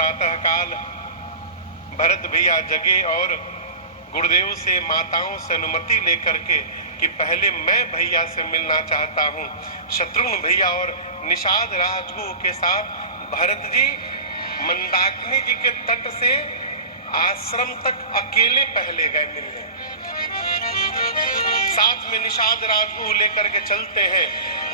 प्रातः काल भरत भैया जगे और गुरुदेव से, माताओं से अनुमति लेकर के कि पहले मैं भैया से मिलना चाहता हूँ। शत्रुघ्न भैया और निषाद राजगुरु के साथ भरत जी मंदाकिनी जी के तट से आश्रम तक अकेले पहले गए मिलने। साथ में निषाद राजगुरु लेकर के चलते हैं।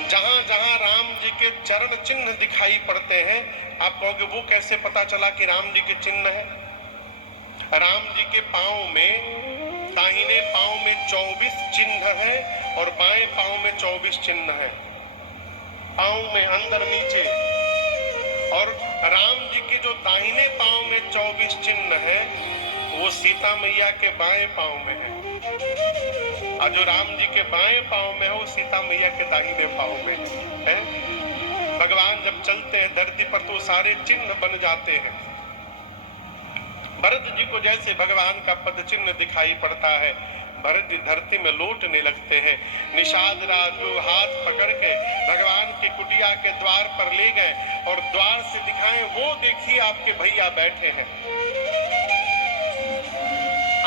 जहां जहां राम जी के चरण चिन्ह दिखाई पड़ते हैं, आप कहोगे वो कैसे पता चला कि राम जी के चिन्ह है? राम जी के पांव में, दाहिने पांव में 24 चिन्ह है और बाएं पांव में 24 चिन्ह है, पांव में अंदर नीचे। और राम जी के जो दाहिने पांव में 24 चिन्ह है वो सीता मैया के बाएं पांव में है, और जो राम जी के बाएं पांव में है वो सीता मैया के दाहिने पांव में है। भगवान जब चलते हैं धरती पर तो सारे चिन्ह बन जाते हैं। भरत जी को जैसे भगवान का पद चिन्ह दिखाई पड़ता है, भरत जी धरती में लौटने लगते हैं। निषाद राजगुरु हाथ पकड़ के भगवान की कुटिया के द्वार पर ले गए और द्वार से दिखाएं, वो देखिए आपके भैया बैठे हैं।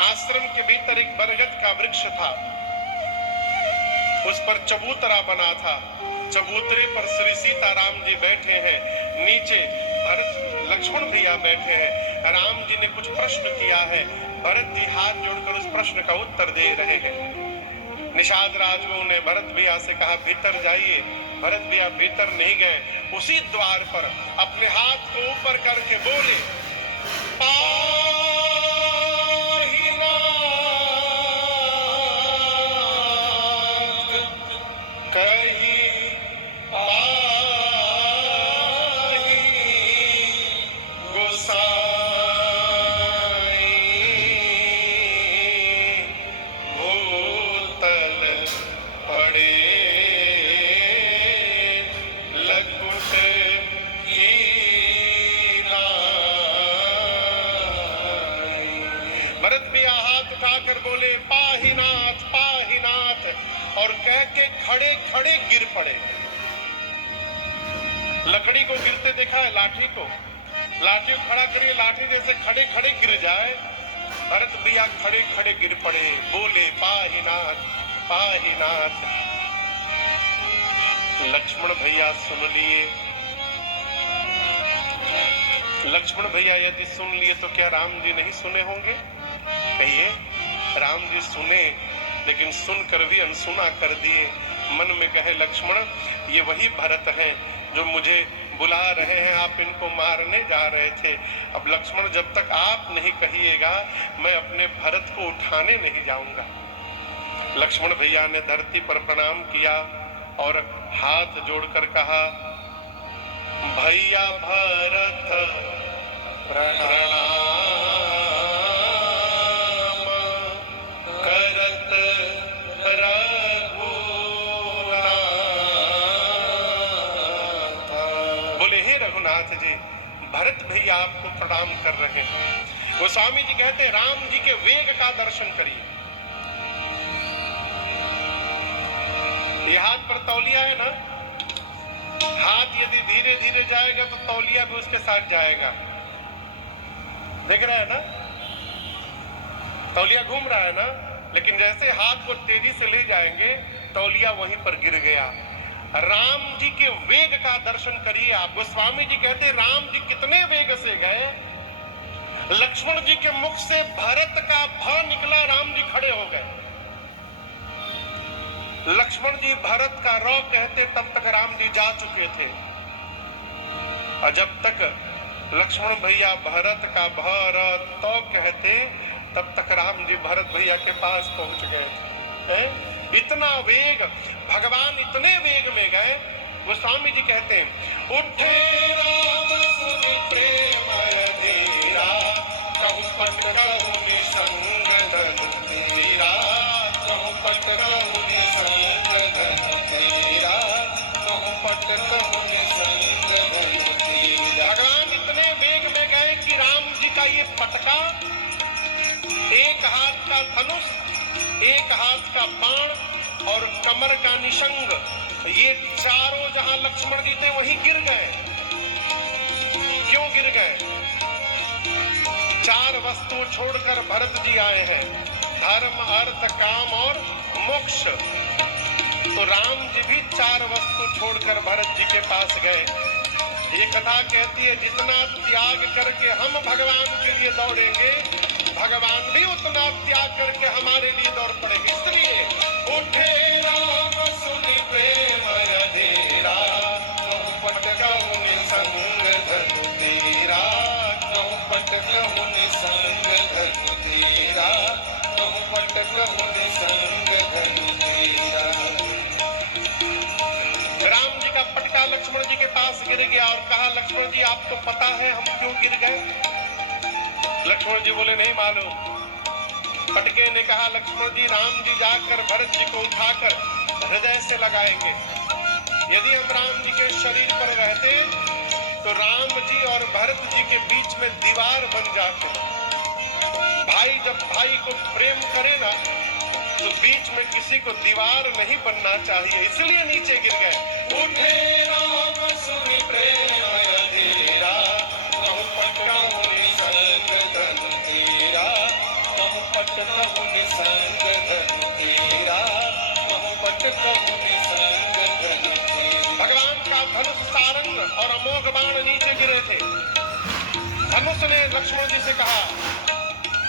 आश्रम के भीतर एक बरगद का वृक्ष था, उस पर चबूतरा बना था। चबूतरे पर श्री सीताराम जी बैठे हैं, नीचे भरत लक्ष्मण भैया बैठे हैं। राम जी ने कुछ प्रश्न किया है, भरत जी हाथ जोड़कर उस प्रश्न का उत्तर दे रहे हैं। निषाद राजगुरु ने भरत भैया से कहा भीतर जाइए। भरत भैया भीतर नहीं गए, उसी द्वार पर अपने हाथ को ऊपर करके बोले, बोले पाहिनाथ पाहिनाथ, और कह के खड़े खड़े गिर पड़े। लकड़ी को गिरते देखा है, लाठी को खड़ा करिए, लाठी जैसे खड़े खड़े गिर जाए, भरत भैया खड़े खड़े गिर पड़े, बोले पाहिनाथ पाहिनाथ। लक्ष्मण भैया सुन लिए। लक्ष्मण भैया यदि सुन लिए तो क्या राम जी नहीं सुने होंगे? कहिए। राम जी सुने, लेकिन सुनकर भी अनसुना कर दिए। मन में कहे लक्ष्मण, ये वही भरत हैं जो मुझे बुला रहे हैं, आप इनको मारने जा रहे थे। अब लक्ष्मण जब तक आप नहीं कहिएगा मैं अपने भरत को उठाने नहीं जाऊंगा। लक्ष्मण भैया ने धरती पर प्रणाम किया और हाथ जोड़कर कहा, भैया भरत प्रणाम करत रघुनाथ। बोले हे रघुनाथ जी, भरत भैया आपको प्रणाम कर रहे हैं। गोस्वामी जी कहते हैं राम जी के वेग का दर्शन करिए। ये हाथ पर तौलिया है ना, हाथ यदि धीरे धीरे जाएगा तो तौलिया भी उसके साथ जाएगा। देख रहे हैं ना, तौलिया घूम रहा है ना, लेकिन जैसे हाथ को तेजी से ले जाएंगे तौलिया वहीं पर गिर गया। राम जी के वेग का दर्शन करिए आप। गोस्वामी जी कहते राम जी कितने वेग से गए, लक्ष्मण जी के मुख से भरत का भ निकला, राम जी खड़े हो गए। लक्ष्मण जी भरत का रौ कहते तब तक राम जी जा चुके थे, और जब तक लक्ष्मण भैया भरत का भरत तो कहते तब तक राम जी भरत भैया के पास पहुंच गए थे। इतना वेग, भगवान इतने वेग में गए। गोस्वामी जी कहते हैं, उठे राम सुनि प्रेम अधीरा, कहु पट कहु निसंग धनु तेरा, कहु पट कहु निसंग धनु तेरा, कहु पट कहु निसंग धनु तेरा। भगवान इतने वेग में गए कि राम जी का ये पटका, एक हाथ का धनुष, एक हाथ का बाण और कमर का निशंग, ये चारों जहां लक्ष्मण जी थे वहीं गिर गए। क्यों गिर गए? वस्तु छोड़कर भरत जी आए हैं, धर्म अर्थ काम और मोक्ष। तो राम जी भी 4 वस्तु छोड़कर भरत जी के पास गए। ये कथा कहती है जितना त्याग करके हम भगवान के लिए दौड़ेंगे, भगवान भी उतना त्याग करके हमारे लिए दौड़ पड़ेंगे। इसलिए उठे राम सुनि प्रेम अधीरा, कहूँ पट कहूँ निसंग धनु तेरा, कहूँ पट कहूँ निसंग धनु तेरा, कहूँ पट कहूँ निसंग धनु तेरा। राम जी का पटका लक्ष्मण जी के पास गिर गया और कहा, लक्ष्मण जी आपको पता है हम क्यों गिर गए? लक्ष्मण जी बोले नहीं मालूम। पटके ने कहा, लक्ष्मण जी राम जी जाकर भरत जी को उठाकर हृदय से लगाएंगे। यदि हम राम जी के शरीर पर रहते तो राम जी और भरत जी के बीच में दीवार बन जाते। भाई जब भाई को प्रेम करे ना तो बीच में किसी को दीवार नहीं बनना चाहिए, इसलिए नीचे गिर गए। उठे राम सुनि प्रेम अधीरा, कहूँ पट कहूँ निसंग धनु तेरा, कहूँ पट कहूँ निसंग धनु तेरा, कहूँ पट कहूँ निसंग धनु तेरा। भगवान का धनुष सारंग और अमोघ बाण नीचे गिरे थे। धनुष ने लक्ष्मण जी से कहा,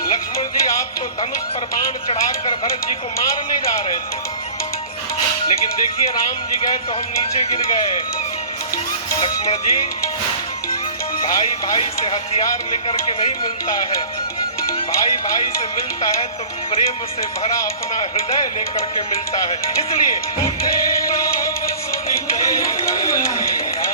लक्ष्मण जी आप तो धनुष पर बाण चढ़ाकर भरत जी को मारने जा रहे थे, लेकिन देखिए राम जी गए तो हम नीचे गिर गए। लक्ष्मण जी, भाई भाई से हथियार लेकर के नहीं मिलता है, भाई भाई से मिलता है तो प्रेम से भरा अपना हृदय लेकर के मिलता है। इसलिए उठे राम सुनि प्रेम अधीरा,